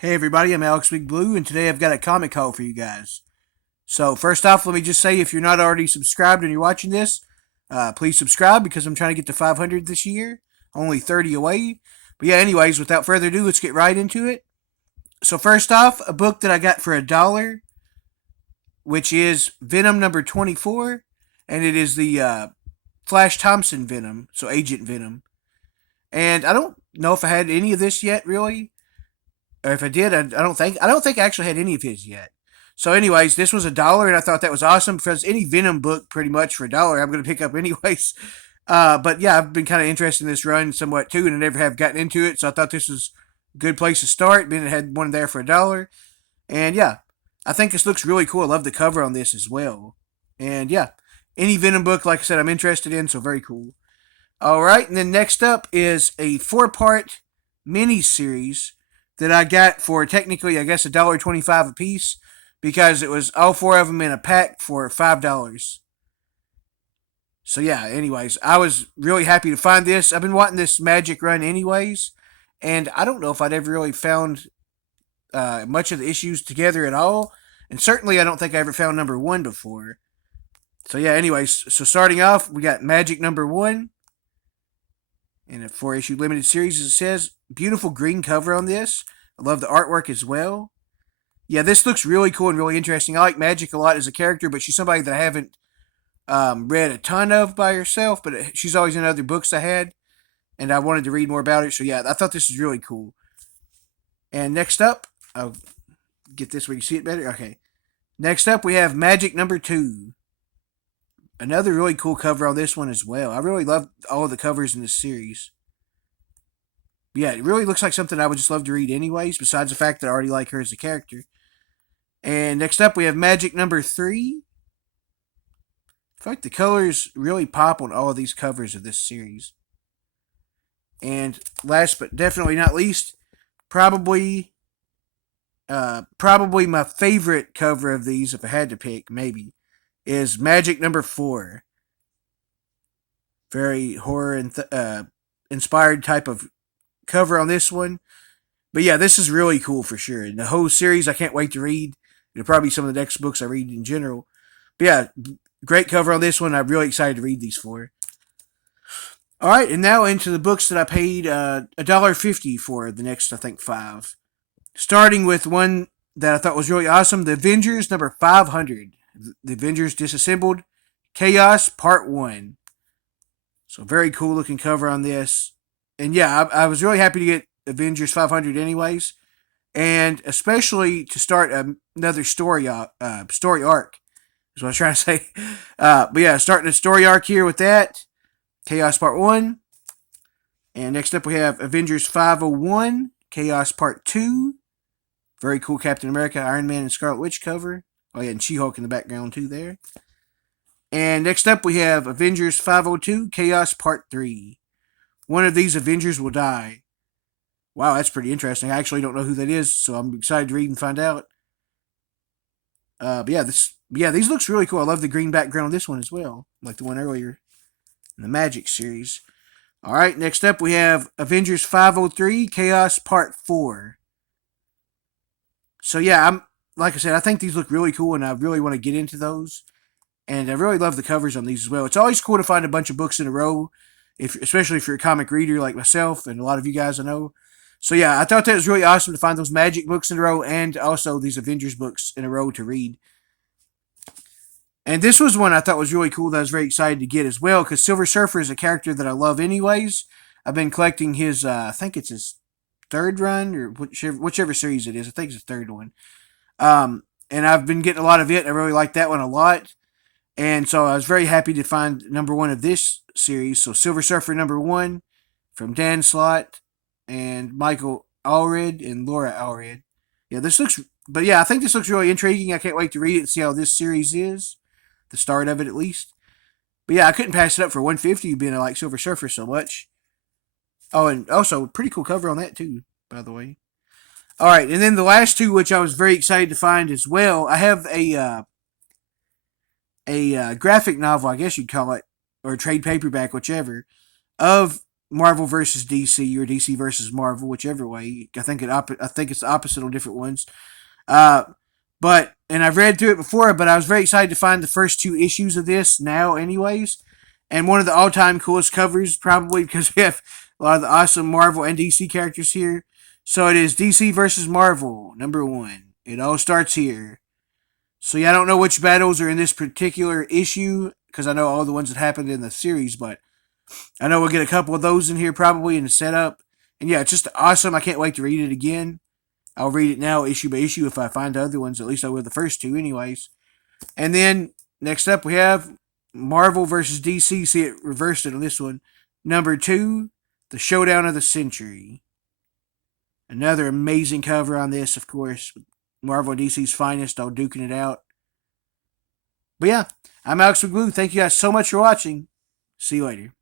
Hey everybody, I'm Alex Big Blue, and today I've got a comic haul for you guys. So first off, let me just say, if you're not already subscribed and you're watching this, please subscribe because I'm trying to get to 500 this year. Only 30 away. But yeah, anyways, without further ado, let's get right into it. So first off, a book that I got for $1, which is Venom number 24, and it is the Flash Thompson Venom, so Agent Venom. And I don't know if I had any of this yet, really. Or if I did, I don't think I actually had any of his yet. So, anyways, this was $1, and I thought that was awesome because any Venom book, pretty much for $1, I'm going to pick up anyways. But yeah, I've been kind of interested in this run somewhat too, and I never have gotten into it, so I thought this was a good place to start. Being it had one there for $1, and yeah, I think this looks really cool. I love the cover on this as well, and yeah, any Venom book, like I said, I'm interested in, so very cool. All right, and then next up is a four-part mini series that I got for technically, I guess, $1.25 a piece because it was all four of them in a pack for $5. So yeah, anyways, I was really happy to find this. I've been wanting this Magic run anyways, and I don't know if I'd ever really found much of the issues together at all, and certainly I don't think I ever found number one before. So yeah, anyways, so starting off, we got Magic number one in a four-issue limited series, as it says. Beautiful green cover on this. I love the artwork as well. Yeah, this looks really cool and really interesting. I like Magic a lot as a character, but she's somebody that I haven't read a ton of by herself, but she's always in other books I had, and I wanted to read more about it. So yeah, I thought this was really cool. And next up, I'll get this where you see it better. Okay. Next up, we have Magic number two. Another really cool cover on this one as well. I really love all of the covers in this series. Yeah, it really looks like something I would just love to read anyways, besides the fact that I already like her as a character. And next up, we have Magic number three. I feel like the colors really pop on all of these covers of this series. And last but definitely not least, probably probably my favorite cover of these, if I had to pick, maybe, is Magic number four. Very horror and inspired type of cover on this one. But yeah, this is really cool for sure. And the whole series, I can't wait to read. It'll probably be some of the next books I read in general. But yeah, great cover on this one. I'm really excited to read these for. All right, and now into the books that I paid $1.50 for the next, I think, five. Starting with one that I thought was really awesome, The Avengers number 500. The Avengers Disassembled Chaos Part 1. So very cool looking cover on this. And yeah, I was really happy to get Avengers 500 anyways. And especially to start another story arc is what I was trying to say. But yeah, starting a story arc here with that. Chaos Part 1. And next up we have Avengers 501, Chaos Part 2. Very cool Captain America, Iron Man, and Scarlet Witch cover. Oh yeah, and She-Hulk in the background too there. And next up we have Avengers 502, Chaos Part 3. One of these Avengers will die. Wow, that's pretty interesting. I actually don't know who that is, so I'm excited to read and find out. But yeah, these looks really cool. I love the green background on this one as well, like the one earlier in the Magic series. All right, next up we have Avengers 503, Chaos Part 4. So yeah, like I said, I think these look really cool, and I really want to get into those. And I really love the covers on these as well. It's always cool to find a bunch of books in a row, especially if you're a comic reader like myself and a lot of you guys I know. So yeah, I thought that was really awesome to find those Magic books in a row and also these Avengers books in a row to read. And this was one I thought was really cool that I was very excited to get as well because Silver Surfer is a character that I love anyways. I've been collecting his, I think it's his third run or whichever series it is. I think it's the third one. And I've been getting a lot of it. I really like that one a lot. And so I was very happy to find number one of this series. So Silver Surfer number one from Dan Slott and Michael Allred and Laura Allred. Yeah, but yeah, I think this looks really intriguing. I can't wait to read it and see how this series is. The start of it, at least. But yeah, I couldn't pass it up for 150 being I like Silver Surfer so much. Oh, and also, pretty cool cover on that, too, by the way. All right, and then the last two, which I was very excited to find as well. I have a graphic novel, I guess you'd call it, or trade paperback, whichever, of Marvel versus DC or DC versus Marvel, whichever way. I think it's the opposite on different ones. Uh, but and I've read through it before, but I was very excited to find the first two issues of this now, anyways. And one of the all-time coolest covers, probably because we have a lot of the awesome Marvel and DC characters here. So it is DC versus Marvel, #1. It all starts here. So yeah, I don't know which battles are in this particular issue because I know all the ones that happened in the series, but I know we'll get a couple of those in here probably in the setup. And yeah, it's just awesome. I can't wait to read it again. I'll read it now issue by issue if I find the other ones. At least I will the first two, anyways. And then next up we have Marvel versus DC. See it reversed it on this one. #2, the Showdown of the Century. Another amazing cover on this, of course. Marvel and DC's finest, all duking it out. But yeah, I'm Alex McGlue. Thank you guys so much for watching. See you later.